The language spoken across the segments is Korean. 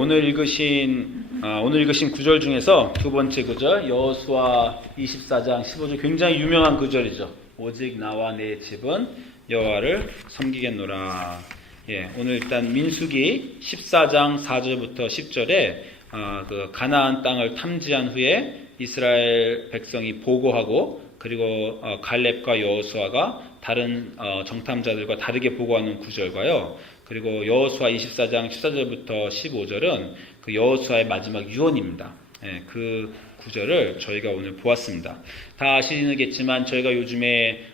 오늘 읽으신 구절 중에서 두 번째 구절, 여호수아 24장 15절, 굉장히 유명한 구절이죠. 오직 나와 내 집은 여호와를 섬기겠노라. 오늘 일단 민수기 14장 4절부터 10절에 그 가나안 땅을 탐지한 후에 이스라엘 백성이 보고하고, 그리고 갈렙과 여호수아가 다른 정탐자들과 다르게 보고하는 구절과요. 그리고 여호수아 24장 14절부터 15절은 그 여호수아의 마지막 유언입니다. 그 구절을 저희가 오늘 보았습니다. 다 아시겠지만 저희가 요즘에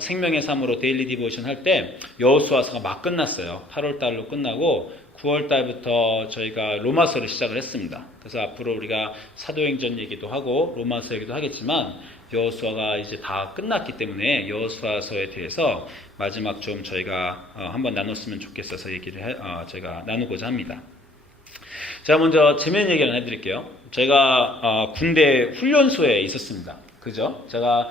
생명의 삶으로 데일리 디보션 할 때 여호수아서가 막 끝났어요. 8월 달로 끝나고 9월 달부터 저희가 로마서를 시작을 했습니다. 그래서 앞으로 우리가 사도행전 얘기도 하고 로마서 얘기도 하겠지만 여호수아가 이제 다 끝났기 때문에 여호수아서에 대해서 마지막 좀 저희가 한번 나눴으면 좋겠어서 제가 나누고자 합니다. 제가 먼저 재미있는 얘기를 해드릴게요. 제가 군대 훈련소에 있었습니다. 그죠? 제가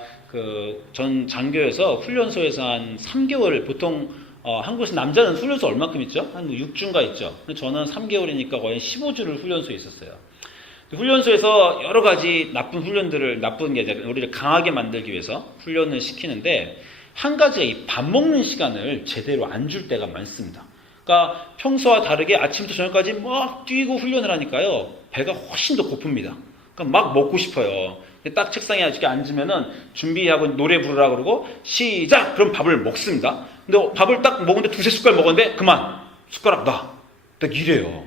전 장교에서 훈련소에서 한 3개월, 보통 한국에서 남자는 훈련소 얼마큼 있죠? 한 6주인가 있죠. 저는 3개월이니까 거의 15주를 훈련소에 있었어요. 훈련소에서 여러 가지 나쁜 게 우리를 강하게 만들기 위해서 훈련을 시키는데, 한 가지가 이 밥 먹는 시간을 제대로 안 줄 때가 많습니다. 그러니까 평소와 다르게 아침부터 저녁까지 막 뛰고 훈련을 하니까요, 배가 훨씬 더 고픕니다. 그러니까 막 먹고 싶어요. 딱 책상에 이렇게 앉으면은 준비하고 노래 부르라 그러고 시작! 그럼 밥을 먹습니다. 근데 밥을 딱 먹는데 두세 숟갈 먹었는데 그만! 숟가락 놔! 딱 이래요.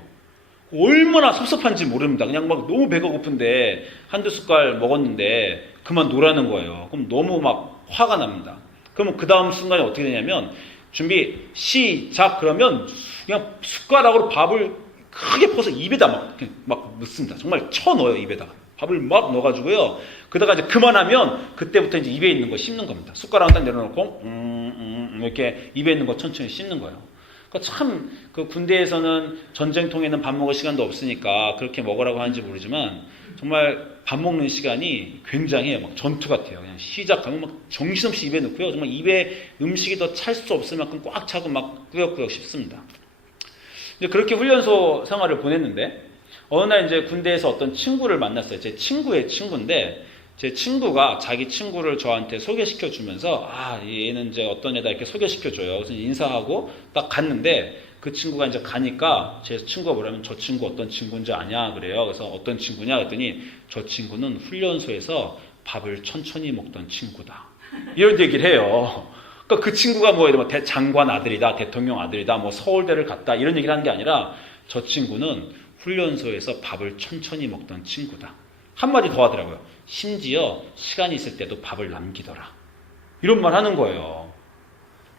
얼마나 섭섭한지 모릅니다. 그냥 막 너무 배가 고픈데 한두 숟갈 먹었는데 그만 놓으라는 거예요. 그럼 너무 막 화가 납니다. 그러면 그 다음 순간에 어떻게 되냐면, 준비 시작! 그러면 그냥 숟가락으로 밥을 크게 퍼서 입에다 막 넣습니다. 정말 쳐넣어요, 입에다가. 밥을 막 넣어가지고요. 그러다가 이제 그만하면 그때부터 이제 입에 있는 거 씹는 겁니다. 숟가락은 딱 내려놓고 이렇게 입에 있는 거 천천히 씹는 거예요. 그러니까 참 그 군대에서는 전쟁통에는 밥 먹을 시간도 없으니까 그렇게 먹으라고 하는지 모르지만, 정말 밥 먹는 시간이 굉장히 막 전투 같아요. 그냥 시작하면 막 정신없이 입에 넣고요. 정말 입에 음식이 더 찰 수 없을 만큼 꽉 차고 막 꾸역꾸역 씹습니다. 이제 그렇게 훈련소 생활을 보냈는데, 어느 날 이제 군대에서 어떤 친구를 만났어요. 제 친구의 친구인데, 제 친구가 자기 친구를 저한테 소개시켜 주면서, 얘는 이제 어떤 애다 이렇게 소개시켜 줘요. 그래서 인사하고 딱 갔는데, 그 친구가 이제 가니까 제 친구가 뭐라면, 저 친구 어떤 친구인지 아냐 그래요. 그래서 어떤 친구냐 그랬더니, 저 친구는 훈련소에서 밥을 천천히 먹던 친구다, 이런 얘기를 해요. 그러니까 그 친구가 뭐 장관 아들이다, 대통령 아들이다, 뭐 서울대를 갔다, 이런 얘기를 하는 게 아니라, 저 친구는 훈련소에서 밥을 천천히 먹던 친구다. 한마디 더 하더라고요. 심지어 시간이 있을 때도 밥을 남기더라, 이런 말 하는 거예요.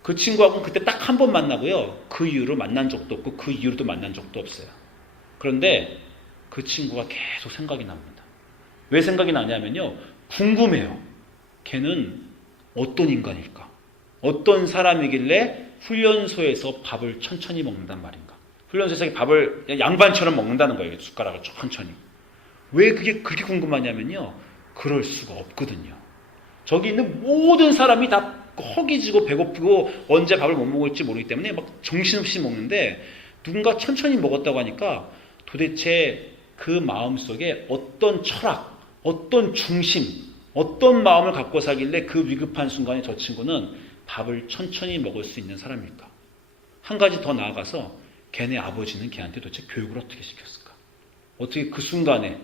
그 친구하고는 그때 딱 한 번 만나고요, 그 이후로 만난 적도 없고 그 이후로도 만난 적도 없어요. 그런데 그 친구가 계속 생각이 납니다. 왜 생각이 나냐면요, 궁금해요. 걔는 어떤 인간일까? 어떤 사람이길래 훈련소에서 밥을 천천히 먹는단 말인가? 훈련소에서 밥을 양반처럼 먹는다는 거예요. 숟가락을 천천히. 왜 그게 그렇게 궁금하냐면요, 그럴 수가 없거든요. 저기 있는 모든 사람이 다 허기지고 배고프고 언제 밥을 못 먹을지 모르기 때문에 막 정신없이 먹는데, 누군가 천천히 먹었다고 하니까 도대체 그 마음속에 어떤 철학, 어떤 중심, 어떤 마음을 갖고 살길래 그 위급한 순간에 저 친구는 밥을 천천히 먹을 수 있는 사람일까? 한 가지 더 나아가서, 걔네 아버지는 걔한테 도대체 교육을 어떻게 시켰을까? 어떻게 그 순간에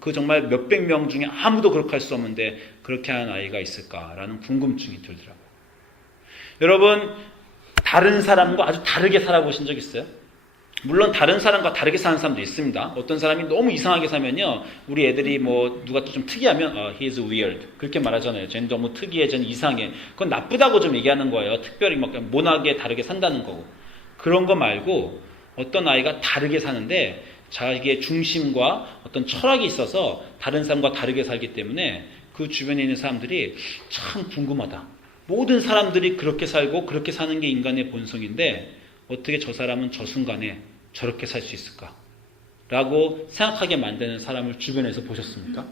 그 정말 몇백 명 중에 아무도 그렇게 할 수 없는데 그렇게 하는 아이가 있을까라는 궁금증이 들더라고요. 여러분, 다른 사람과 아주 다르게 살아보신 적 있어요? 물론 다른 사람과 다르게 사는 사람도 있습니다. 어떤 사람이 너무 이상하게 살면요, 우리 애들이 뭐 누가 또 좀 특이하면 he is weird 그렇게 말하잖아요. 쟤는 너무 특이해, 쟤는 이상해. 그건 나쁘다고 좀 얘기하는 거예요. 특별히 막 모나게 다르게 산다는 거고. 그런 거 말고, 어떤 아이가 다르게 사는데 자기의 중심과 어떤 철학이 있어서 다른 사람과 다르게 살기 때문에 그 주변에 있는 사람들이 참 궁금하다. 모든 사람들이 그렇게 살고 그렇게 사는 게 인간의 본성인데 어떻게 저 사람은 저 순간에 저렇게 살 수 있을까? 라고 생각하게 만드는 사람을 주변에서 보셨습니까?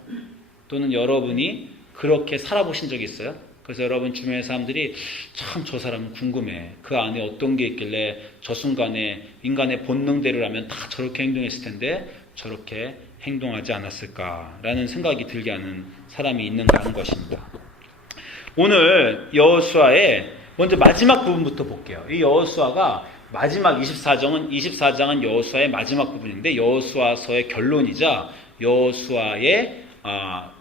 또는 여러분이 그렇게 살아보신 적이 있어요? 그래서 여러분 주변의 사람들이 참 저 사람은 궁금해. 그 안에 어떤 게 있길래 저 순간에 인간의 본능대로라면 다 저렇게 행동했을 텐데 저렇게 행동하지 않았을까라는 생각이 들게 하는 사람이 있는가 하는 것입니다. 오늘 여호수아의 먼저 마지막 부분부터 볼게요. 이 여호수아가 마지막 24장은 여호수아의 마지막 부분인데 여호수아서의 결론이자 여호수아의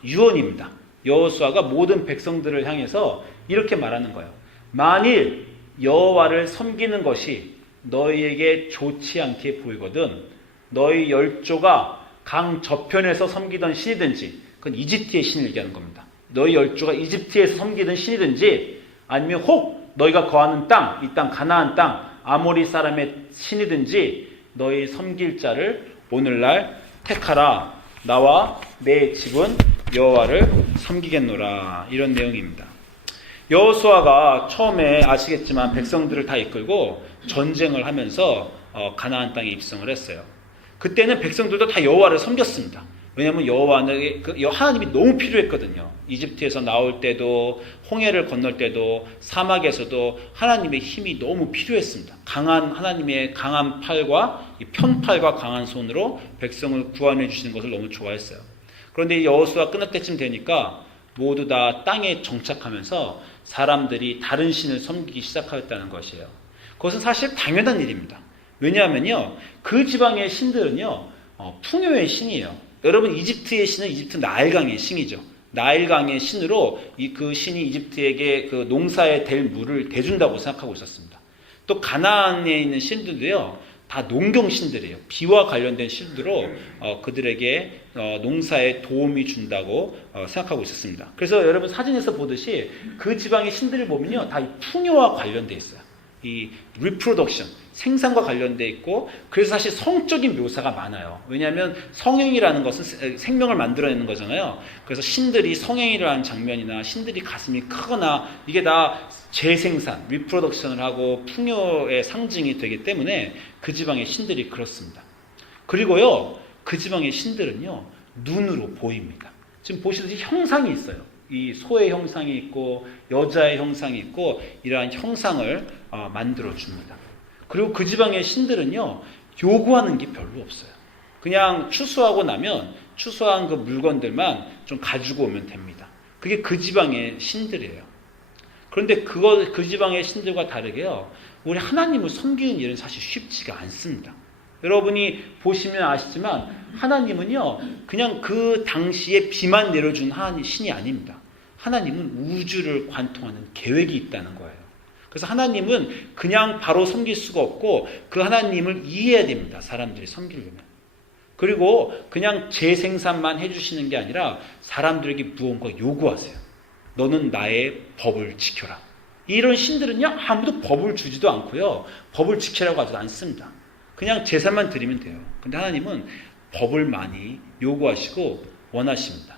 유언입니다. 여호수아가 모든 백성들을 향해서 이렇게 말하는 거예요. 만일 여호와를 섬기는 것이 너희에게 좋지 않게 보이거든 너희 열조가 강 저편에서 섬기던 신이든지 그건 이집트의 신을 얘기하는 겁니다. 너희 열조가 이집트에서 섬기던 신이든지 아니면 혹 너희가 거하는 땅, 이 땅 가나안 땅 아모리 사람의 신이든지 너희 섬길 자를 오늘날 택하라. 나와 내 집은 여호와를 섬기겠노라. 이런 내용입니다. 여호수아가 처음에 아시겠지만 백성들을 다 이끌고 전쟁을 하면서 가나안 땅에 입성을 했어요. 그때는 백성들도 다 여호와를 섬겼습니다. 왜냐하면 여호와는 하나님이 너무 필요했거든요. 이집트에서 나올 때도 홍해를 건널 때도 사막에서도 하나님의 힘이 너무 필요했습니다. 강한 하나님의 강한 팔과 편팔과 강한 손으로 백성을 구원해 주시는 것을 너무 좋아했어요. 그런데 여호수아 끝날 때쯤 되니까 모두 다 땅에 정착하면서 사람들이 다른 신을 섬기기 시작하였다는 것이에요. 그것은 사실 당연한 일입니다. 왜냐하면요, 그 지방의 신들은요, 풍요의 신이에요. 여러분, 이집트의 신은 이집트 나일강의 신이죠. 나일강의 신으로 그 신이 이집트에게 그 농사에 될 물을 대준다고 생각하고 있었습니다. 또 가나안에 있는 신들도요, 다 농경 신들이에요. 비와 관련된 신들로 그들에게 농사에 도움이 준다고 생각하고 있었습니다. 그래서 여러분 사진에서 보듯이 그 지방의 신들을 보면요, 다 이 풍요와 관련돼 있어요. 이 reproduction, 생산과 관련돼 있고, 그래서 사실 성적인 묘사가 많아요. 왜냐하면 성행이라는 것은 생명을 만들어내는 거잖아요. 그래서 신들이 성행위를 하는 장면이나 신들이 가슴이 크거나 이게 다 재생산, reproduction을 하고 풍요의 상징이 되기 때문에 그 지방의 신들이 그렇습니다. 그리고요, 그 지방의 신들은요, 눈으로 보입니다. 지금 보시듯이 형상이 있어요. 이 소의 형상이 있고 여자의 형상이 있고 이러한 형상을 만들어 줍니다. 그리고 그 지방의 신들은요, 요구하는 게 별로 없어요. 그냥 추수하고 나면 추수한 그 물건들만 좀 가지고 오면 됩니다. 그게 그 지방의 신들이에요. 그런데 그 지방의 신들과 다르게요, 우리 하나님을 섬기는 일은 사실 쉽지가 않습니다. 여러분이 보시면 아시지만 하나님은요, 그냥 그 당시에 비만 내려준 신이 아닙니다. 하나님은 우주를 관통하는 계획이 있다는 거예요. 그래서 하나님은 그냥 바로 섬길 수가 없고 그 하나님을 이해해야 됩니다. 사람들이 섬기려면. 그리고 그냥 재생산만 해주시는 게 아니라 사람들에게 무언가 요구하세요. 너는 나의 법을 지켜라. 이런 신들은요, 아무도 법을 주지도 않고요, 법을 지키라고 하지도 않습니다. 그냥 제사만 드리면 돼요. 근데 하나님은 법을 많이 요구하시고 원하십니다.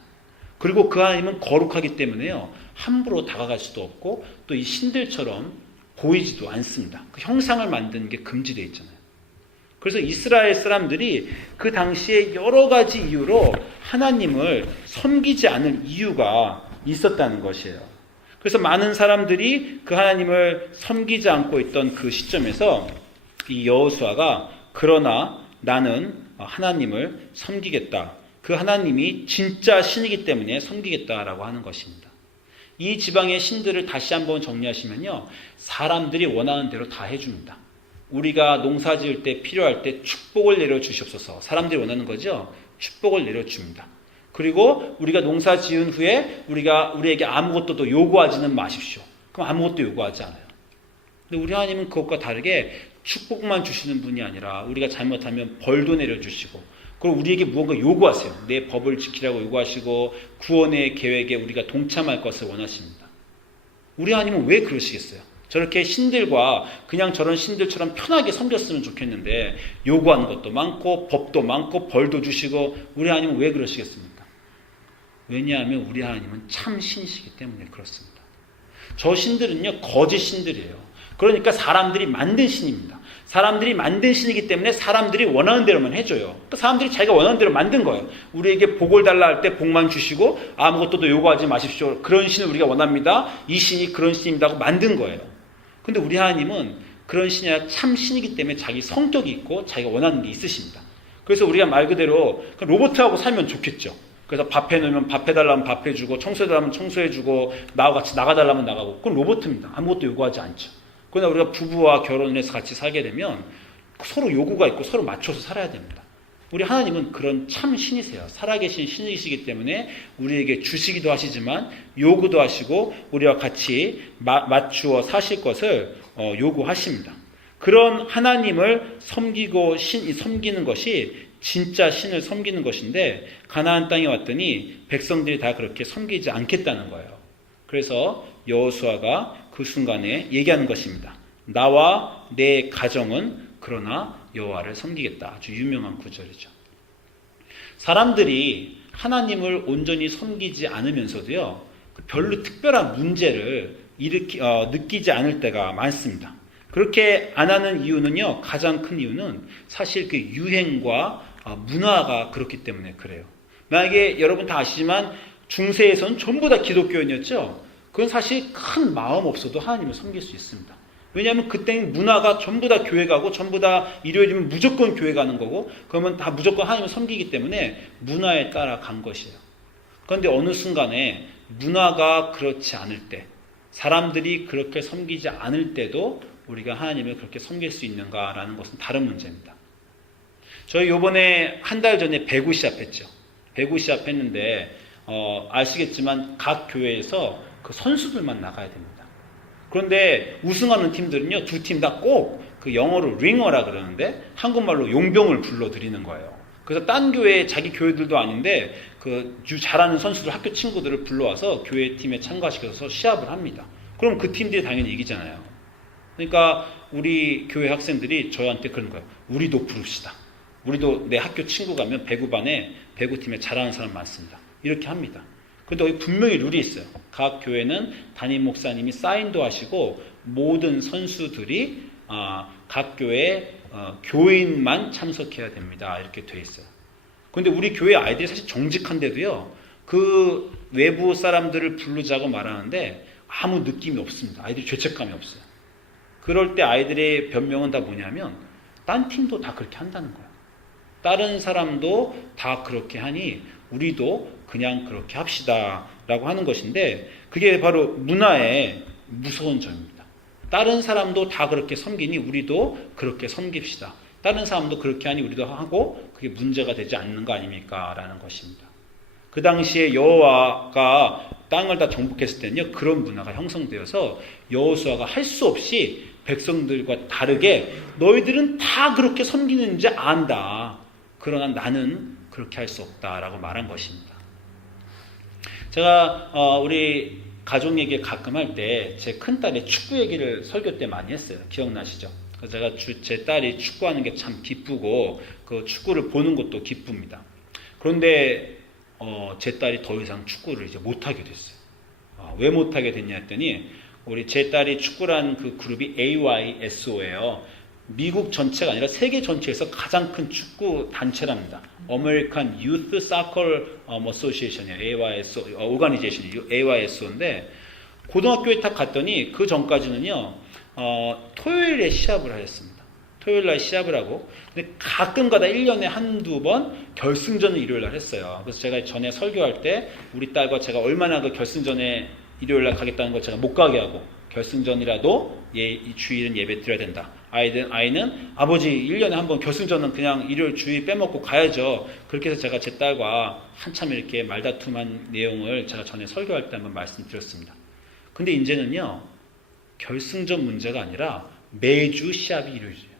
그리고 그 하나님은 거룩하기 때문에요, 함부로 다가갈 수도 없고 또 이 신들처럼 보이지도 않습니다. 그 형상을 만드는 게 금지되어 있잖아요. 그래서 이스라엘 사람들이 그 당시에 여러 가지 이유로 하나님을 섬기지 않을 이유가 있었다는 것이에요. 그래서 많은 사람들이 그 하나님을 섬기지 않고 있던 그 시점에서 이 여호수아가 그러나 나는 하나님을 섬기겠다. 그 하나님이 진짜 신이기 때문에 섬기겠다라고 하는 것입니다. 이 지방의 신들을 다시 한번 정리하시면요, 사람들이 원하는 대로 다 해줍니다. 우리가 농사 지을 때 필요할 때 축복을 내려주시옵소서. 사람들이 원하는 거죠. 축복을 내려줍니다. 그리고 우리가 농사 지은 후에 우리에게 아무것도 더 요구하지는 마십시오. 그럼 아무것도 요구하지 않아요. 근데 우리 하나님은 그것과 다르게 축복만 주시는 분이 아니라 우리가 잘못하면 벌도 내려주시고, 그리고 우리에게 무언가 요구하세요. 내 법을 지키라고 요구하시고 구원의 계획에 우리가 동참할 것을 원하십니다. 우리 하나님은 왜 그러시겠어요? 저렇게 신들과 그냥 저런 신들처럼 편하게 섬겼으면 좋겠는데 요구하는 것도 많고 법도 많고 벌도 주시고, 우리 하나님은 왜 그러시겠습니까? 왜냐하면 우리 하나님은 참 신이시기 때문에 그렇습니다. 저 신들은요, 거짓 신들이에요. 그러니까 사람들이 만든 신입니다. 사람들이 만든 신이기 때문에 사람들이 원하는 대로만 해줘요. 그러니까 사람들이 자기가 원하는 대로 만든 거예요. 우리에게 복을 달라 할 때 복만 주시고 아무것도 더 요구하지 마십시오. 그런 신을 우리가 원합니다. 이 신이 그런 신입니다 하고 만든 거예요. 근데 우리 하나님은 그런 신이 아니라 참 신이기 때문에 자기 성격이 있고 자기가 원하는 게 있으십니다. 그래서 우리가 말 그대로 로봇하고 살면 좋겠죠. 그래서 밥 해놓으면 밥 해달라면 밥 해주고 청소해달라면 청소해주고 나와 같이 나가달라면 나가고 그건 로봇입니다. 아무것도 요구하지 않죠. 그러나 우리가 부부와 결혼을 해서 같이 살게 되면 서로 요구가 있고 서로 맞춰서 살아야 됩니다. 우리 하나님은 그런 참 신이세요. 살아계신 신이시기 때문에 우리에게 주시기도 하시지만 요구도 하시고 우리와 같이 맞추어 사실 것을 요구하십니다. 그런 하나님을 섬기는 것이 진짜 신을 섬기는 것인데 가나안 땅에 왔더니 백성들이 다 그렇게 섬기지 않겠다는 거예요. 그래서 여호수아가 그 순간에 얘기하는 것입니다. 나와 내 가정은 그러나 여호와를 섬기겠다. 아주 유명한 구절이죠. 사람들이 하나님을 온전히 섬기지 않으면서도요, 별로 특별한 문제를 느끼지 않을 때가 많습니다. 그렇게 안 하는 이유는요, 가장 큰 이유는 사실 그 유행과 문화가 그렇기 때문에 그래요. 만약에 여러분 다 아시지만 중세에서는 전부 다 기독교인이었죠. 그건 사실 큰 마음 없어도 하나님을 섬길 수 있습니다. 왜냐하면 그때는 문화가 전부 다 교회 가고 전부 다 일요일이면 무조건 교회 가는 거고 그러면 다 무조건 하나님을 섬기기 때문에 문화에 따라 간 것이에요. 그런데 어느 순간에 문화가 그렇지 않을 때 사람들이 그렇게 섬기지 않을 때도 우리가 하나님을 그렇게 섬길 수 있는가라는 것은 다른 문제입니다. 저희 요번에 한 달 전에 배구 시합했죠. 배구 시합했는데 아시겠지만 각 교회에서 그 선수들만 나가야 됩니다. 그런데 우승하는 팀들은요, 두 팀 다 꼭 그 영어로 링어라 그러는데 한국말로 용병을 불러드리는 거예요. 그래서 딴 교회 자기 교회들도 아닌데 그 잘하는 선수들 학교 친구들을 불러와서 교회 팀에 참가시켜서 시합을 합니다. 그럼 그 팀들이 당연히 이기잖아요. 그러니까 우리 교회 학생들이 저한테 그런 거예요. 우리도 부릅시다. 우리도 내 학교 친구 가면 배구반에 배구팀에 잘하는 사람 많습니다. 이렇게 합니다. 그런데 여기 분명히 룰이 있어요. 각 교회는 담임 목사님이 사인도 하시고 모든 선수들이 각 교회 교인만 참석해야 됩니다. 이렇게 돼 있어요. 그런데 우리 교회 아이들이 사실 정직한데도요. 그 외부 사람들을 부르자고 말하는데 아무 느낌이 없습니다. 아이들이 죄책감이 없어요. 그럴 때 아이들의 변명은 다 뭐냐면 딴 팀도 다 그렇게 한다는 거예요. 다른 사람도 다 그렇게 하니 우리도 그냥 그렇게 합시다 라고 하는 것인데 그게 바로 문화의 무서운 점입니다. 다른 사람도 다 그렇게 섬기니 우리도 그렇게 섬깁시다. 다른 사람도 그렇게 하니 우리도 하고 그게 문제가 되지 않는 거 아닙니까? 라는 것입니다. 그 당시에 여호와가 땅을 다 정복했을 때는요, 그런 문화가 형성되어서 여호수아가 할 수 없이 백성들과 다르게 너희들은 다 그렇게 섬기는 줄 안다. 그러나 나는 그렇게 할 수 없다라고 말한 것입니다. 제가 우리 가족 얘기 가끔 할 때 제 큰딸의 축구 얘기를 설교 때 많이 했어요. 기억나시죠? 제가 제 딸이 축구하는 게 참 기쁘고 그 축구를 보는 것도 기쁩니다. 그런데 제 딸이 더 이상 축구를 이제 못하게 됐어요. 왜 못하게 됐냐 했더니 우리 제 딸이 축구라는 그 그룹이 AYSO예요. 미국 전체가 아니라 세계 전체에서 가장 큰 축구 단체랍니다. American Youth Soccer Association이에요. AYSO, 오가니제이션이 AYSO인데 고등학교에 딱 갔더니 그 전까지는요, 토요일에 시합을 하였습니다. 토요일 날 시합을 하고, 근데 가끔 가다 1년에 한두 번 결승전을 일요일 날 했어요. 그래서 제가 전에 설교할 때 우리 딸과 제가 얼마나 그 결승전에 일요일 날 가겠다는 걸 제가 못 가게 하고, 결승전이라도 이 주일은 예배 드려야 된다. 아이는 아버지 1년에 한 번 결승전은 그냥 일요일 주일 빼먹고 가야죠. 그렇게 해서 제가 제 딸과 한참 이렇게 말다툼한 내용을 제가 전에 설교할 때 한번 말씀드렸습니다. 근데 이제는요, 결승전 문제가 아니라 매주 시합이 일요일이에요.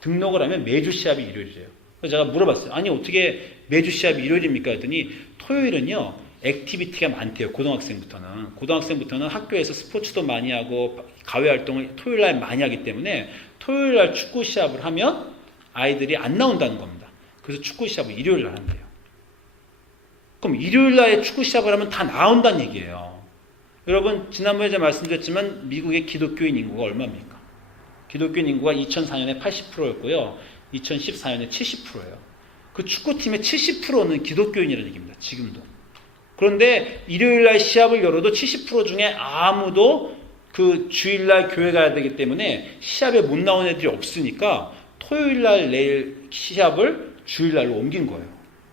등록을 하면 매주 시합이 일요일이에요. 그래서 제가 물어봤어요. 아니 어떻게 매주 시합이 일요일입니까? 했더니 토요일은요, 액티비티가 많대요. 고등학생부터는 학교에서 스포츠도 많이 하고 가외 활동을 토요일날 많이 하기 때문에 토요일날 축구 시합을 하면 아이들이 안 나온다는 겁니다. 그래서 축구 시합을 일요일날 한대요. 그럼 일요일날에 축구 시합을 하면 다 나온다는 얘기예요. 여러분 지난번에 제가 말씀드렸지만 미국의 기독교인 인구가 얼마입니까? 기독교인 인구가 2004년에 80%였고요. 2014년에 70%예요. 그 축구팀의 70%는 기독교인이라는 얘기입니다. 지금도. 그런데 일요일날 시합을 열어도 70% 중에 아무도 그 주일날 교회 가야 되기 때문에 시합에 못 나오는 애들이 없으니까 토요일날 내일 시합을 주일날로 옮긴 거예요.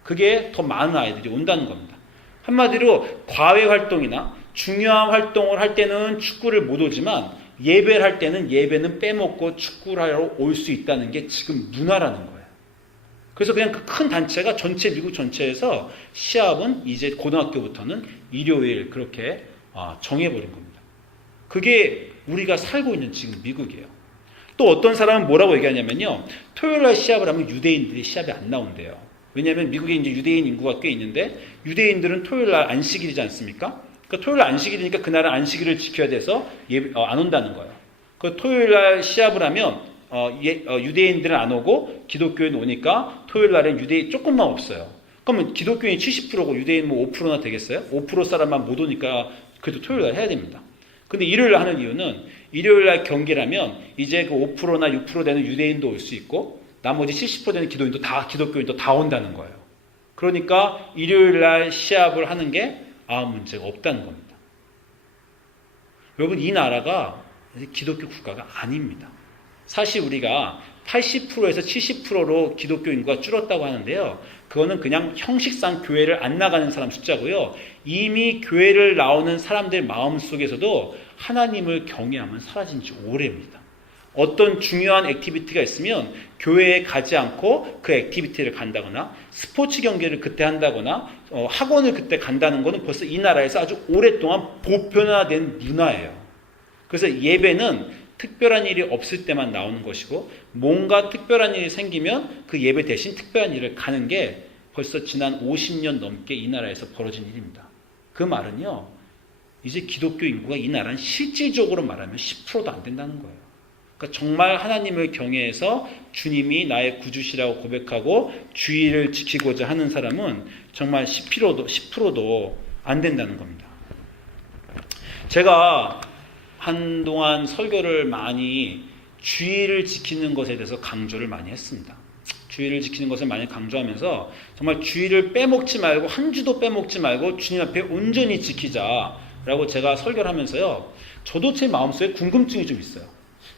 그게 더 많은 아이들이 온다는 겁니다. 한마디로 과외 활동이나 중요한 활동을 할 때는 축구를 못 오지만 예배를 할 때는 예배는 빼먹고 축구를 하러 올 수 있다는 게 지금 문화라는 거예요. 그래서 그냥 그 큰 단체가 전체 미국 전체에서 시합은 이제 고등학교부터는 일요일 그렇게 정해버린 겁니다. 그게 우리가 살고 있는 지금 미국이에요. 또 어떤 사람은 뭐라고 얘기하냐면요. 토요일날 시합을 하면 유대인들이 시합에 안 나온대요. 왜냐하면 미국에 이제 유대인 인구가 꽤 있는데 유대인들은 토요일날 안식일이지 않습니까? 그러니까 토요일날 안식일이니까 그날은 안식일을 지켜야 돼서 안 온다는 거예요. 그 토요일날 시합을 하면 유대인들은 안 오고 기독교인 오니까 토요일날엔 유대인 조금만 없어요. 그러면 기독교인이 70%고 유대인 뭐 5%나 되겠어요? 5% 사람만 못 오니까 그래도 토요일날 해야 됩니다. 근데 일요일날 하는 이유는 일요일날 경기라면 이제 그 5%나 6% 되는 유대인도 올 수 있고 나머지 70% 되는 기독교인도 다 온다는 거예요. 그러니까 일요일날 시합을 하는 게 아무 문제가 없다는 겁니다. 여러분 이 나라가 기독교 국가가 아닙니다. 사실 우리가 80%에서 70%로 기독교 인구가 줄었다고 하는데요. 그거는 그냥 형식상 교회를 안 나가는 사람 숫자고요. 이미 교회를 나오는 사람들 마음속에서도 하나님을 경외함은 사라진 지 오래입니다. 어떤 중요한 액티비티가 있으면 교회에 가지 않고 그 액티비티를 간다거나 스포츠 경기를 그때 한다거나 학원을 그때 간다는 것은 벌써 이 나라에서 아주 오랫동안 보편화된 문화예요. 그래서 예배는 특별한 일이 없을 때만 나오는 것이고 뭔가 특별한 일이 생기면 그 예배 대신 특별한 일을 가는 게 벌써 지난 50년 넘게 이 나라에서 벌어진 일입니다. 그 말은요. 이제 기독교 인구가 이 나라는 실질적으로 말하면 10%도 안 된다는 거예요. 그러니까 정말 하나님을 경외해서 주님이 나의 구주시라고 고백하고 주의를 지키고자 하는 사람은 정말 10%도 안 된다는 겁니다. 제가 한동안 설교를 많이 주의를 지키는 것에 대해서 강조를 많이 했습니다. 주의를 지키는 것을 많이 강조하면서 정말 주의를 빼먹지 말고 한 주도 빼먹지 말고 주님 앞에 온전히 지키자라고 제가 설교를 하면서요. 저도 제 마음속에 궁금증이 좀 있어요.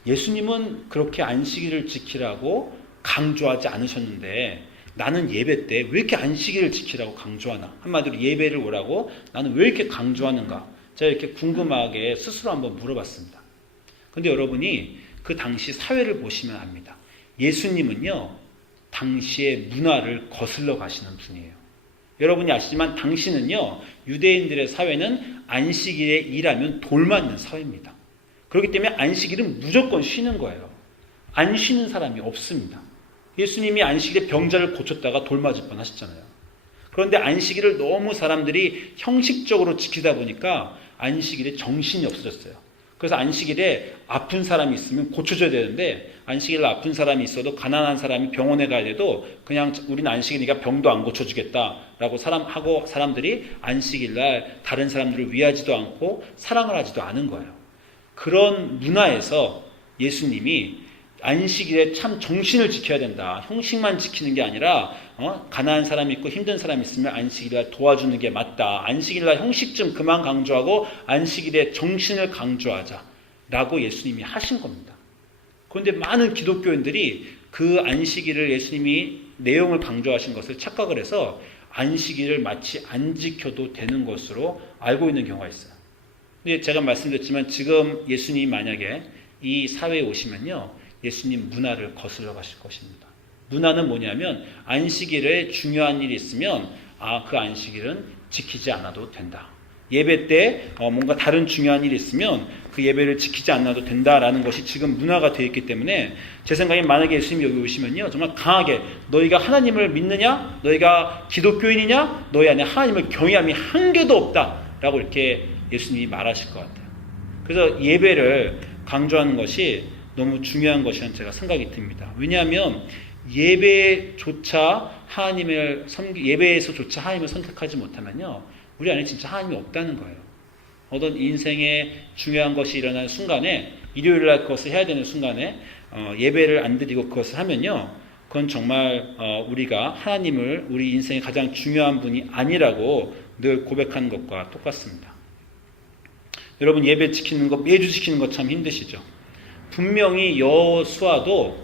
예수님은 그렇게 안식일을 지키라고 강조하지 않으셨는데 나는 예배 때 왜 이렇게 안식일을 지키라고 강조하나? 한마디로 예배를 오라고 나는 왜 이렇게 강조하는가? 제가 이렇게 궁금하게 스스로 한번 물어봤습니다. 근데 여러분이 그 당시 사회를 보시면 압니다. 예수님은요, 당시의 문화를 거슬러 가시는 분이에요. 여러분이 아시지만 당시는요, 유대인들의 사회는 안식일에 일하면 돌 맞는 사회입니다. 그렇기 때문에 안식일은 무조건 쉬는 거예요. 안 쉬는 사람이 없습니다. 예수님이 안식일에 병자를 고쳤다가 돌 맞을 뻔 하셨잖아요. 그런데 안식일을 너무 사람들이 형식적으로 지키다 보니까 안식일에 정신이 없어졌어요. 그래서 안식일에 아픈 사람이 있으면 고쳐줘야 되는데 안식일에 아픈 사람이 있어도 가난한 사람이 병원에 가야 돼도 그냥 우리는 안식일이니까 병도 안 고쳐주겠다라고 사람들이 안식일날 다른 사람들을 위하지도 않고 사랑을 하지도 않은 거예요. 그런 문화에서 예수님이 안식일에 참 정신을 지켜야 된다. 형식만 지키는 게 아니라 가난한 사람이 있고 힘든 사람이 있으면 안식일에 도와주는 게 맞다. 안식일날 형식 좀 그만 강조하고 안식일에 정신을 강조하자라고 예수님이 하신 겁니다. 그런데 많은 기독교인들이 그 안식일을 예수님이 내용을 강조하신 것을 착각을 해서 안식일을 마치 안 지켜도 되는 것으로 알고 있는 경우가 있어요. 근데 제가 말씀드렸지만 지금 예수님이 만약에 이 사회에 오시면요. 예수님 문화를 거슬러 가실 것입니다. 문화는 뭐냐면 안식일에 중요한 일이 있으면 그 안식일은 지키지 않아도 된다. 예배 때 뭔가 다른 중요한 일이 있으면 그 예배를 지키지 않아도 된다라는 것이 지금 문화가 되어 있기 때문에 제 생각에 만약에 예수님이 여기 오시면요. 정말 강하게 너희가 하나님을 믿느냐? 너희가 기독교인이냐? 너희 안에 하나님을 경외함이 한 개도 없다라고 이렇게 예수님이 말하실 것 같아요. 그래서 예배를 강조하는 것이 너무 중요한 것이라는 제가 생각이 듭니다. 왜냐하면 예배에서조차 하나님을 선택하지 못하면요. 우리 안에 진짜 하나님이 없다는 거예요. 어떤 인생에 중요한 것이 일어나는 순간에 일요일날 그것을 해야 되는 순간에 예배를 안 드리고 그것을 하면요, 그건 정말 우리가 하나님을 우리 인생의 가장 중요한 분이 아니라고 늘 고백하는 것과 똑같습니다. 여러분, 예배 지키는 거 매주 지키는 거 참 힘드시죠? 분명히 여호수아도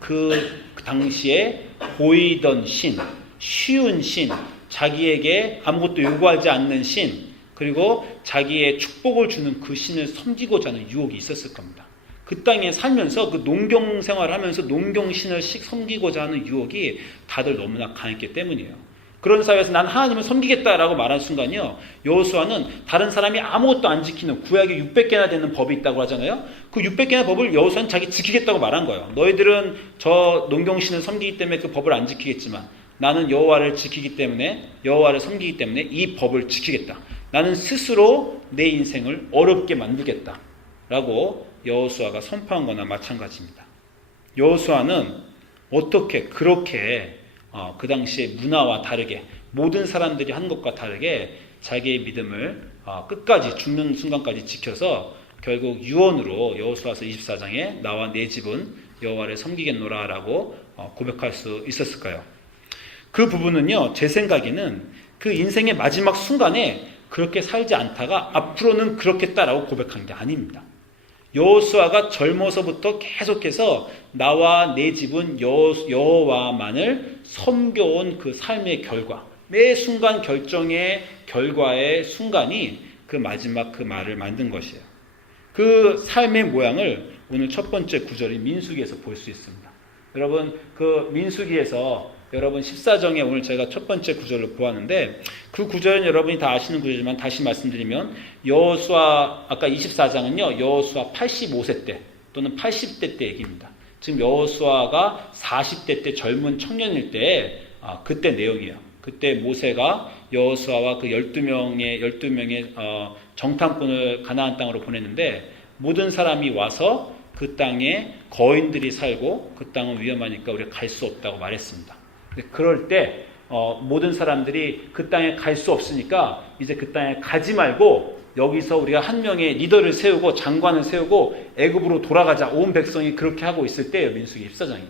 그 당시에 보이던 신, 쉬운 신, 자기에게 아무것도 요구하지 않는 신, 그리고 자기의 축복을 주는 그 신을 섬기고자 하는 유혹이 있었을 겁니다. 그 땅에 살면서 그 농경 생활을 하면서 농경신을 섬기고자 하는 유혹이 다들 너무나 강했기 때문이에요. 그런 사회에서 난 하나님을 섬기겠다라고 말한 순간이요, 여호수아는 다른 사람이 아무것도 안 지키는 구약에 600개나 되는 법이 있다고 하잖아요. 그 600개나 법을 여호수아는 자기 지키겠다고 말한 거예요. 너희들은 저 농경신을 섬기기 때문에 그 법을 안 지키겠지만 나는 여호와를 지키기 때문에, 여호와를 섬기기 때문에 이 법을 지키겠다. 나는 스스로 내 인생을 어렵게 만들겠다 라고 여호수아가 선포한 거나 마찬가지입니다. 여호수아는 어떻게 그렇게 그 당시의 문화와 다르게, 모든 사람들이 한 것과 다르게 자기의 믿음을 끝까지 죽는 순간까지 지켜서 결국 유언으로 여호수아서 24장에 나와 내 집은 여호와를 섬기겠노라 라고 고백할 수 있었을까요? 그 부분은요, 제 생각에는 그 인생의 마지막 순간에 그렇게 살지 않다가 앞으로는 그렇겠다라고 고백한 게 아닙니다. 여호수아가 젊어서부터 계속해서 나와 내 집은 여호와만을 섬겨온 그 삶의 결과, 매 순간 결정의 결과의 순간이 그 마지막 그 말을 만든 것이에요. 그 삶의 모양을 오늘 첫 번째 구절인 민수기에서 볼 수 있습니다. 여러분, 그 민수기에서 여러분 14장에 오늘 제가 첫 번째 구절을 보았는데, 그 구절은 여러분이 다 아시는 구절이지만 다시 말씀드리면, 여호수아 아까 24장은요 여호수아 85세 때 또는 80대 때 얘기입니다. 지금 여호수아가 40대 때 젊은 청년일 때 그때 내용이에요. 그때 모세가 여호수아와 그 12명의 정탐꾼을 가나안 땅으로 보냈는데, 모든 사람이 와서 그 땅에 거인들이 살고 그 땅은 위험하니까 우리가 갈 수 없다고 말했습니다. 그럴 때 모든 사람들이 그 땅에 갈 수 없으니까 이제 그 땅에 가지 말고 여기서 우리가 한 명의 리더를 세우고 장관을 세우고 애굽으로 돌아가자, 온 백성이 그렇게 하고 있을 때예요. 민수기 14장이.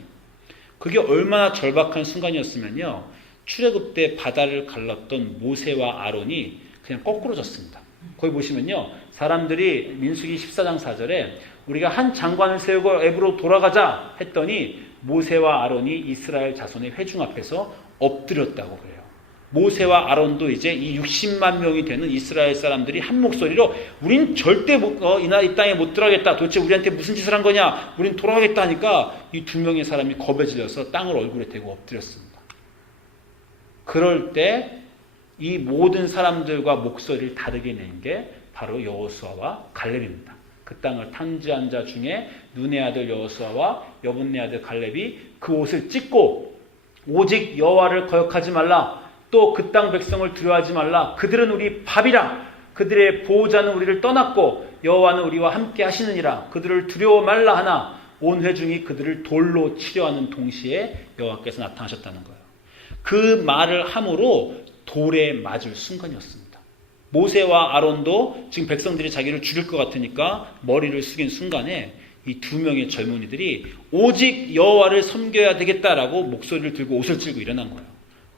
그게 얼마나 절박한 순간이었으면요, 출애굽 때 바다를 갈랐던 모세와 아론이 그냥 거꾸로 졌습니다. 거기 보시면요, 사람들이 민수기 14장 4절에 우리가 한 장관을 세우고 애굽으로 돌아가자 했더니 모세와 아론이 이스라엘 자손의 회중 앞에서 엎드렸다고 그래요. 모세와 아론도 이제 이 60만 명이 되는 이스라엘 사람들이 한 목소리로 우린 절대 이 땅에 못 들어가겠다. 도대체 우리한테 무슨 짓을 한 거냐? 우린 돌아가겠다 하니까 이 두 명의 사람이 겁에 질려서 땅을 얼굴에 대고 엎드렸습니다. 그럴 때 이 모든 사람들과 목소리를 다르게 낸 게 바로 여호수아와 갈렙입니다. 그 땅을 탐지한 자 중에 눈의 아들 여호수아와 여분네 아들 갈렙이 그 옷을 찢고 오직 여호와를 거역하지 말라, 또 그 땅 백성을 두려워하지 말라, 그들은 우리 밥이라, 그들의 보호자는 우리를 떠났고 여호와는 우리와 함께 하시느니라, 그들을 두려워 말라 하나 온 회중이 그들을 돌로 치려하는 동시에 여호와께서 나타나셨다는 거예요. 그 말을 함으로 돌에 맞을 순간이었습니다. 모세와 아론도 지금 백성들이 자기를 죽일 것 같으니까 머리를 숙인 순간에 이 두 명의 젊은이들이 오직 여호와를 섬겨야 되겠다라고 목소리를 들고 옷을 찢고 일어난 거예요.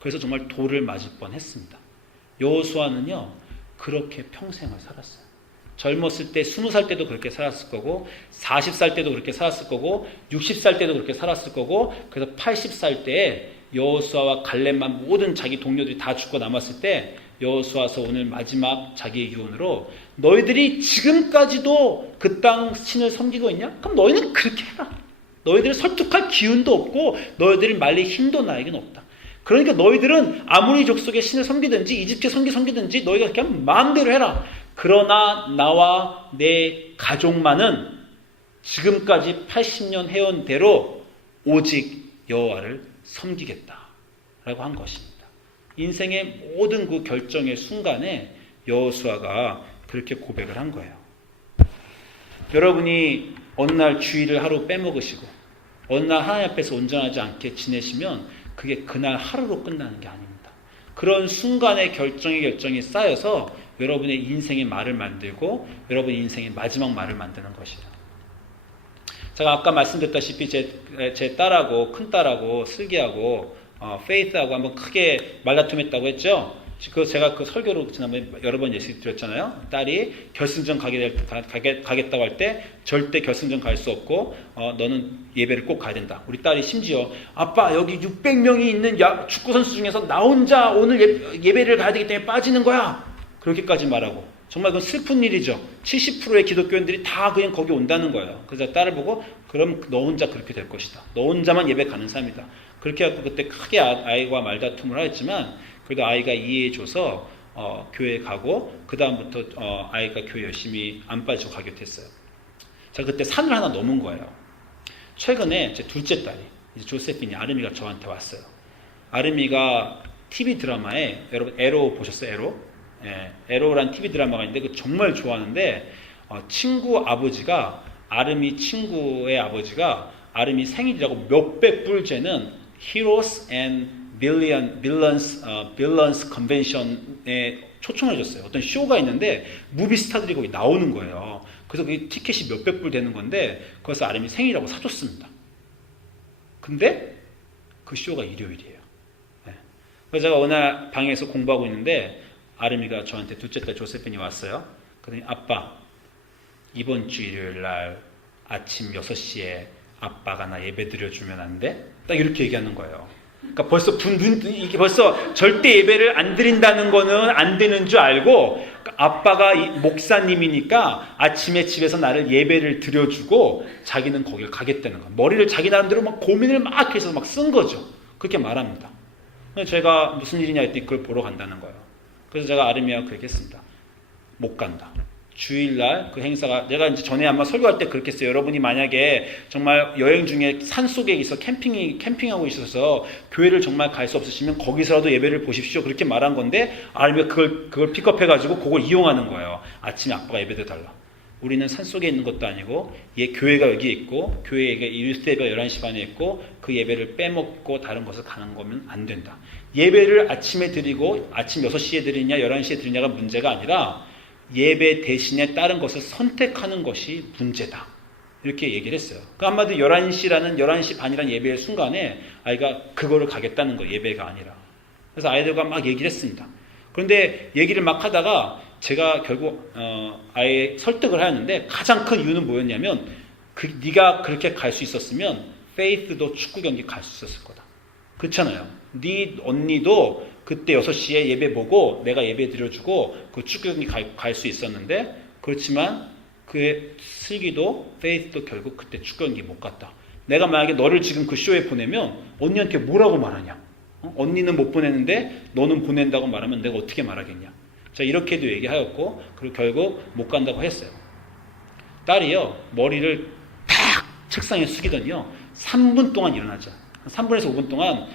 그래서 정말 돌을 맞을 뻔했습니다. 여호수아는요 그렇게 평생을 살았어요. 젊었을 때 20살 때도 그렇게 살았을 거고 40살 때도 그렇게 살았을 거고 60살 때도 그렇게 살았을 거고, 그래서 80살 때에 여호수아와 갈렙만 모든 자기 동료들이 다 죽고 남았을 때 여호수아서 오늘 마지막 자기의 유언으로 너희들이 지금까지도 그 땅 신을 섬기고 있냐? 그럼 너희는 그렇게 해라. 너희들을 설득할 기운도 없고 너희들을 말릴 힘도 나에게는 없다. 그러니까 너희들은 아무리 족속의 신을 섬기든지 이집트 섬기든지 너희가 그냥 마음대로 해라. 그러나 나와 내 가족만은 지금까지 80년 해온 대로 오직 여호와를 섬기겠다라고 한 것입니다. 인생의 모든 그 결정의 순간에 여호수아가 그렇게 고백을 한 거예요. 여러분이 어느 날 주일을 하루 빼먹으시고 어느 날 하나님 앞에서 온전하지 않게 지내시면 그게 그날 하루로 끝나는 게 아닙니다. 그런 순간의 결정이 쌓여서 여러분의 인생의 말을 만들고 여러분의 인생의 마지막 말을 만드는 것이다. 제가 아까 말씀드렸다시피 제 딸하고 큰딸하고 슬기하고 페이스하고 한번 크게 말다툼했다고 했죠. 제가 그 설교로 지난번에 여러 번 예시 드렸잖아요. 딸이 결승전 가겠다고 할 때 절대 결승전 갈 수 없고 너는 예배를 꼭 가야 된다. 우리 딸이 심지어 아빠 여기 600명이 있는 축구 선수 중에서 나 혼자 오늘 예배를 가야 되기 때문에 빠지는 거야. 그렇게까지 말하고 정말 그건 슬픈 일이죠. 70%의 기독교인들이 다 그냥 거기 온다는 거예요. 그래서 딸을 보고 그럼 너 혼자 그렇게 될 것이다. 너 혼자만 예배 가는 삶이다. 그렇게 해서 그때 크게 아이와 말다툼을 하였지만 그래도 아이가 이해해줘서 교회에 가고 그 다음부터 아이가 교회 열심히 안 빠지고 가게 됐어요. 제가 그때 산을 하나 넘은 거예요. 최근에 제 둘째 딸이 이제 조세핀이 아름이가 저한테 왔어요. 아름이가 TV 드라마에 여러분 에로 보셨어요? 에로? 예, 에로란 TV 드라마가 있는데 그 정말 좋아하는데 친구 아버지가 아름이 친구의 아버지가 아름이 생일이라고 몇백 불 재는 Heroes and Villains Convention에 초청해 줬어요. 어떤 쇼가 있는데 무비 스타들이 거기 나오는 거예요. 그래서 그게 티켓이 몇백 불 되는 건데 그래서 아름이 생일이라고 사줬습니다. 근데 그 쇼가 일요일이에요. 네. 그래서 제가 어느 날 방에서 공부하고 있는데 아름이가 저한테 둘째 딸 조세핀이 왔어요. 그러더니 아빠 이번 주 일요일 날 아침 6시에 아빠가 나 예배 드려주면 안 돼? 딱 이렇게 얘기하는 거예요. 그러니까 벌써 이게 벌써 절대 예배를 안 드린다는 거는 안 되는 줄 알고 아빠가 목사님이니까 아침에 집에서 나를 예배를 드려주고 자기는 거길 가겠다는 거예요. 머리를 자기 나름대로 막 고민을 막 해서 막 쓴 거죠. 그렇게 말합니다. 제가 무슨 일이냐 했더니 그걸 보러 간다는 거예요. 그래서 제가 아름이하고 그렇게 했습니다. 못 간다. 주일날 그 행사가 내가 이제 전에 아마 설교할 때 그렇게 했어요. 여러분이 만약에 정말 여행 중에 산 속에 있어 캠핑하고 있어서 교회를 정말 갈 수 없으시면 거기서라도 예배를 보십시오. 그렇게 말한 건데 아름이가 그걸 픽업해가지고 그걸 이용하는 거예요. 아침에 아빠가 예배 드려달라. 우리는 산 속에 있는 것도 아니고 교회가 여기 있고 교회에 일세가 11시 반에 있고 그 예배를 빼먹고 다른 곳을 가는 거면 안 된다. 예배를 아침에 드리고 아침 6시에 드리냐 11시에 드리냐가 문제가 아니라 예배 대신에 다른 것을 선택하는 것이 문제다. 이렇게 얘기를 했어요. 그 한마디로 11시 반이라는 예배의 순간에 아이가 그거를 가겠다는 거예요. 예배가 아니라. 그래서 아이들과 막 얘기를 했습니다. 그런데 얘기를 막 하다가 제가 결국 아예 설득을 하였는데 가장 큰 이유는 뭐였냐면 네가 그렇게 갈 수 있었으면 페이스도 축구 경기 갈 수 있었을 거다. 그렇잖아요. 네 언니도 그때 6시에 예배 보고 내가 예배 드려주고 그 축구 경기 갈 수 있었는데 그렇지만 그의 슬기도 페이스도 결국 그때 축구 경기 못 갔다. 내가 만약에 너를 지금 그 쇼에 보내면 언니한테 뭐라고 말하냐? 언니는 못 보내는데 너는 보낸다고 말하면 내가 어떻게 말하겠냐? 자, 이렇게도 얘기하였고 그리고 결국 못 간다고 했어요. 딸이요 머리를 탁 책상에 숙이더니요 3분 동안 일어나죠. 3분에서 5분 동안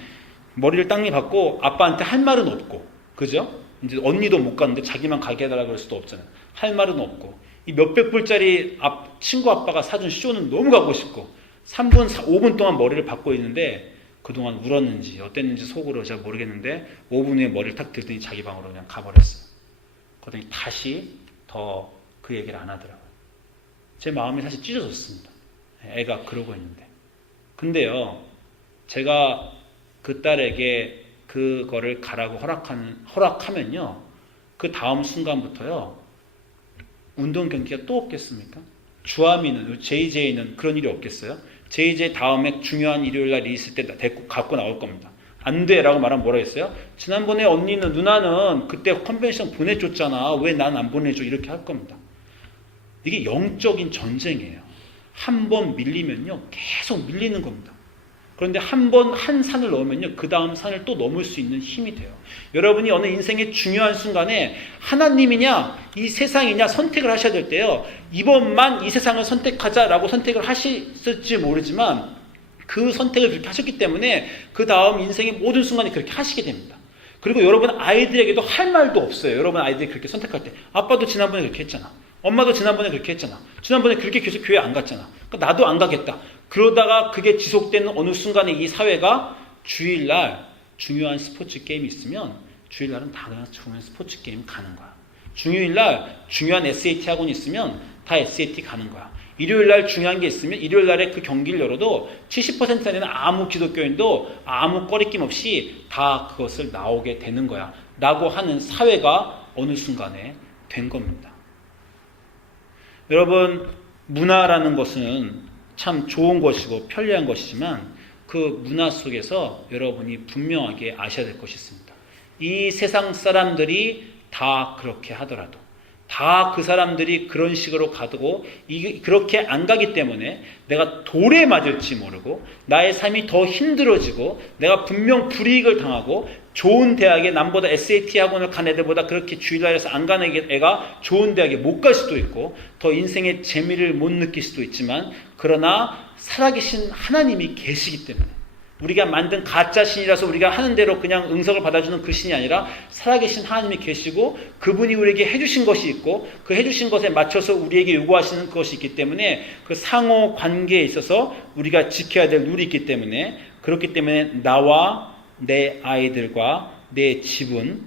머리를 땅에 박고 아빠한테 할 말은 없고 그죠? 이제 언니도 못 갔는데 자기만 가게 해달라고 그럴 수도 없잖아요. 할 말은 없고 이 몇백 불짜리 친구 아빠가 사준 쇼는 너무 가고 싶고 3분, 5분 동안 머리를 박고 있는데 그동안 울었는지 어땠는지 속으로 제가 모르겠는데 5분 후에 머리를 탁 들더니 자기 방으로 그냥 가버렸어요. 그러더니 다시 더 그 얘기를 안 하더라고요. 제 마음이 사실 찢어졌습니다. 애가 그러고 있는데. 근데요, 제가 그 딸에게 그거를 가라고 허락하면요, 그 다음 순간부터요, 운동 경기가 또 없겠습니까? 주아미는, JJ는 그런 일이 없겠어요? JJ 다음에 중요한 일요일 날 있을 때 데리고 갖고 나올 겁니다. 안 돼! 라고 말하면 뭐라 했어요? 지난번에 누나는 그때 컨벤션 보내줬잖아. 왜 난 안 보내줘? 이렇게 할 겁니다. 이게 영적인 전쟁이에요. 한 번 밀리면요, 계속 밀리는 겁니다. 그런데 한 산을 넘으면요, 그 다음 산을 또 넘을 수 있는 힘이 돼요. 여러분이 어느 인생의 중요한 순간에 하나님이냐, 이 세상이냐 선택을 하셔야 될 때요, 이번만 이 세상을 선택하자라고 선택을 하셨을지 모르지만 그 선택을 그렇게 하셨기 때문에 그 다음 인생의 모든 순간에 그렇게 하시게 됩니다. 그리고 여러분 아이들에게도 할 말도 없어요. 여러분 아이들이 그렇게 선택할 때. 아빠도 지난번에 그렇게 했잖아. 엄마도 지난번에 그렇게 했잖아. 지난번에 그렇게 계속 교회 안 갔잖아. 그러니까 나도 안 가겠다. 그러다가 그게 지속되는 어느 순간에 이 사회가 주일날 중요한 스포츠 게임이 있으면 주일날은 다 그냥 중요한 스포츠 게임 가는 거야. 중요일날 중요한 SAT 학원이 있으면 다 SAT 가는 거야. 일요일날 중요한 게 있으면 일요일날에 그 경기를 열어도 70% 되는 아무 기독교인도 아무 꺼리낌 없이 다 그것을 나오게 되는 거야. 라고 하는 사회가 어느 순간에 된 겁니다. 여러분, 문화라는 것은 참 좋은 것이고 편리한 것이지만 그 문화 속에서 여러분이 분명하게 아셔야 될 것이 있습니다. 이 세상 사람들이 다 그렇게 하더라도 다 그 사람들이 그런 식으로 가두고 그렇게 안 가기 때문에 내가 돌에 맞을지 모르고 나의 삶이 더 힘들어지고 내가 분명 불이익을 당하고 좋은 대학에 남보다 SAT 학원을 간 애들보다 그렇게 주일날에서 안 가는 애가 좋은 대학에 못 갈 수도 있고 더 인생의 재미를 못 느낄 수도 있지만 그러나 살아계신 하나님이 계시기 때문에 우리가 만든 가짜 신이라서 우리가 하는 대로 그냥 응석을 받아주는 그 신이 아니라 살아계신 하나님이 계시고 그분이 우리에게 해주신 것이 있고 그 해주신 것에 맞춰서 우리에게 요구하시는 것이 있기 때문에 그 상호 관계에 있어서 우리가 지켜야 될 룰이 있기 때문에 그렇기 때문에 나와 내 아이들과 내 집은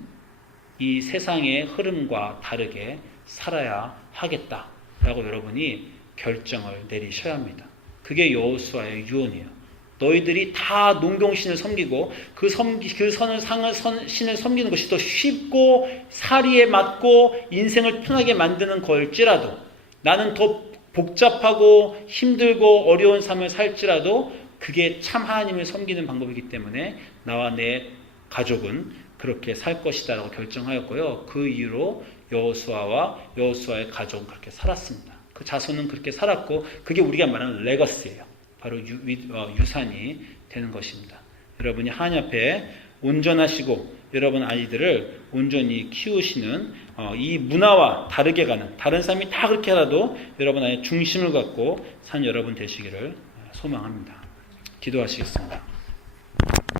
이 세상의 흐름과 다르게 살아야 하겠다라고 여러분이 결정을 내리셔야 합니다. 그게 여호수아의 유언이에요. 너희들이 다 농경신을 섬기고 그 신을 섬기는 것이 더 쉽고 사리에 맞고 인생을 편하게 만드는 걸지라도 나는 더 복잡하고 힘들고 어려운 삶을 살지라도 그게 참 하나님을 섬기는 방법이기 때문에 나와 내 가족은 그렇게 살 것이다 라고 결정하였고요. 그 이후로 여호수아의 가족은 그렇게 살았습니다. 그 자손은 그렇게 살았고 그게 우리가 말하는 레거시예요. 바로 유산이 되는 것입니다. 여러분이 하나님 앞에 온전하시고 여러분 아이들을 온전히 키우시는 이 문화와 다르게 가는 다른 사람이 다 그렇게 하라도 여러분 안에 중심을 갖고 산 여러분 되시기를 소망합니다. 기도하시겠습니다.